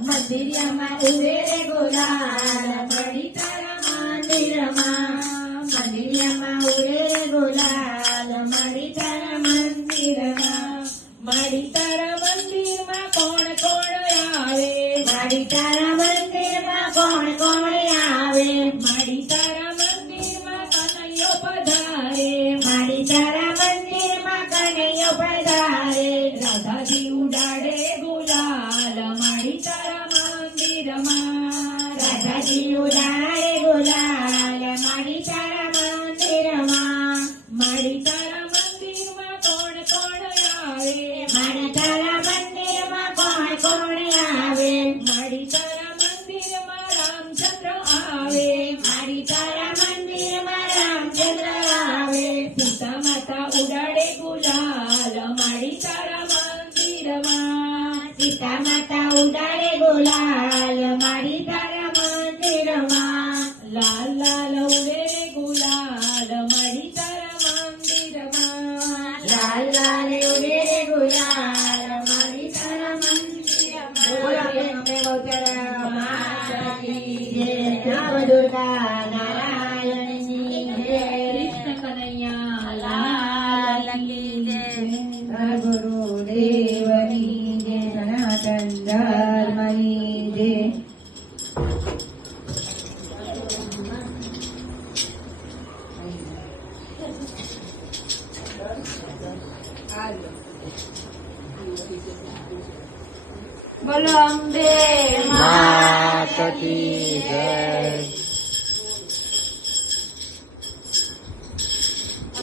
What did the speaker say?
મંદિરમાં ઉરે રે ગુલાલ મળી તારા મંદિરમાં મંદિરમાં ઉરે રે ગુલાલ મળી તારા મંદિરમાં મારી તારા મંદિરમાં કોણ કોણ આવે મારી તારા મંદિરમાં કોણ કોણ આવે મારી તારા મંદિરમાં કનૈયો પધારે મારી તારા મંદિરમાં કનૈયો પધારે રાધાજી ઉડાડે ગુલાલ મારી તારા મંદિરમાં રાધાજી ઉડાડે ગુલાલ મારી તારા મંદિરમાં મારી તારા મંદિરમાં કોણ કોણ આવે મારી તારા મંદિરમાં કોણ કોણ આવે મારી તારા મંદિરમાં રામચંદ્ર આવે મારી તારા મંદિરમાં રામચંદ્ર આવે સીતા માતા ઉડાડે ગુલાલ મારી તારા મંદિરમાં સીતા માતા ઉડાડે ગુલાલ મારી તારા મંદિરમાં લાલ લાલ ઉડે રે ગુલાલ મારી તારા મંદિરમાં લાલ લાલ ઉડે રે ગુલાલ મારી તારા મંદિરમાં બોલો અંબે બહુચરા માતા કી જય નવ દુર્ગા નારાયણની જય કૃષ્ણ કનૈયા લાલ કી જય ગુરુદેવની જય સનાતન ધર્મની જય બોલો અંબે માતા કી જય.